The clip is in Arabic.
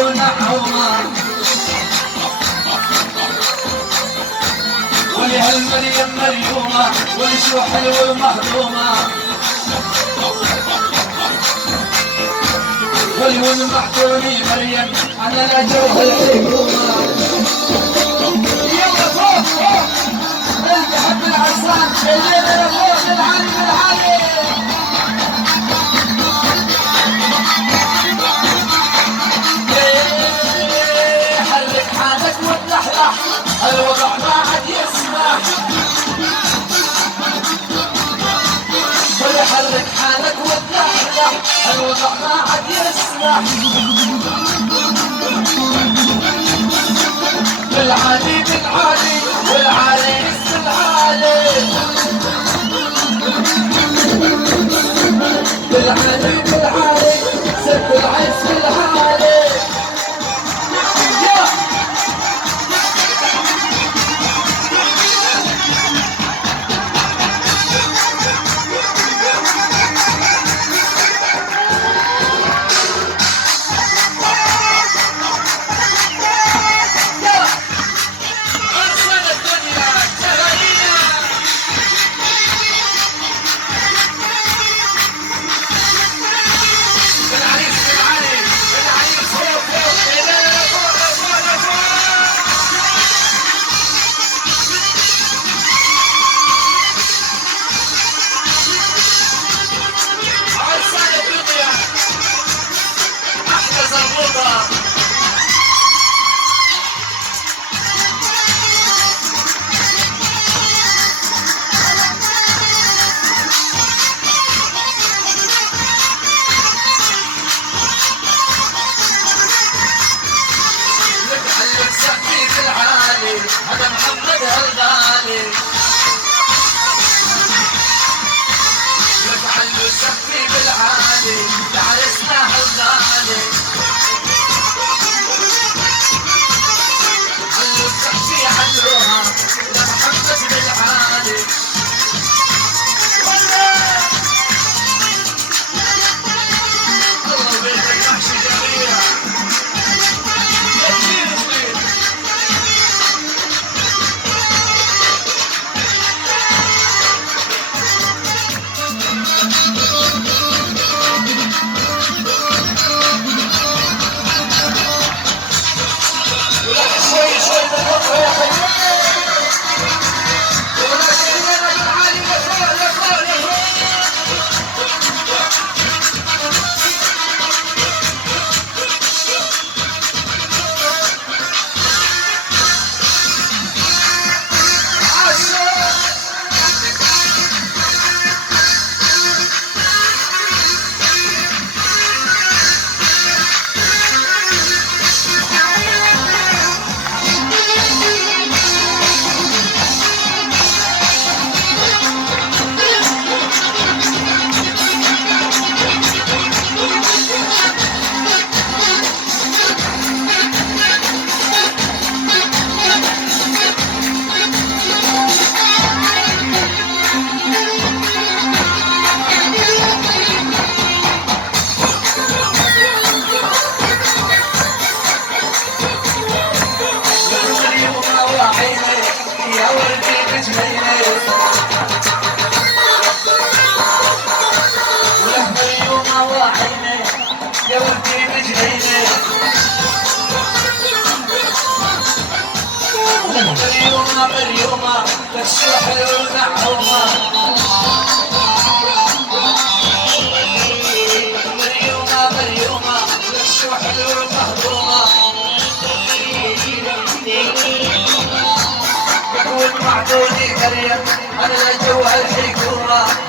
ونعومة واللي هالمريم مريومة واللي شو حلوة ومهضومة واللي محتومي مريم أنا لا جوه الحكومة. يلا فوق فوق اللي بحب العرسان الليلة فوق للعالي بالعالي. حرك حالك وتلحلح الوضع ما عاد يسمح. حرك حالك وتلحلح الوضع ما عاد يسمح. بالعالي بالعالي والعالي بالعالي بالعالي بالعالي سد العز بالعالي. هذا محمد هالغالي يفعل السقفي بالعالي لعرسنا هالغالي. علوا السقفي علوها لمحمد بالعالي. الله بيتك محشي جميع يا ولدي رجليني مريومة مريومة بس حلو ونعومة. مريومة مريومة بس حلو ومهضومة. يقول معدوني مريم أنا جوا الحكومة.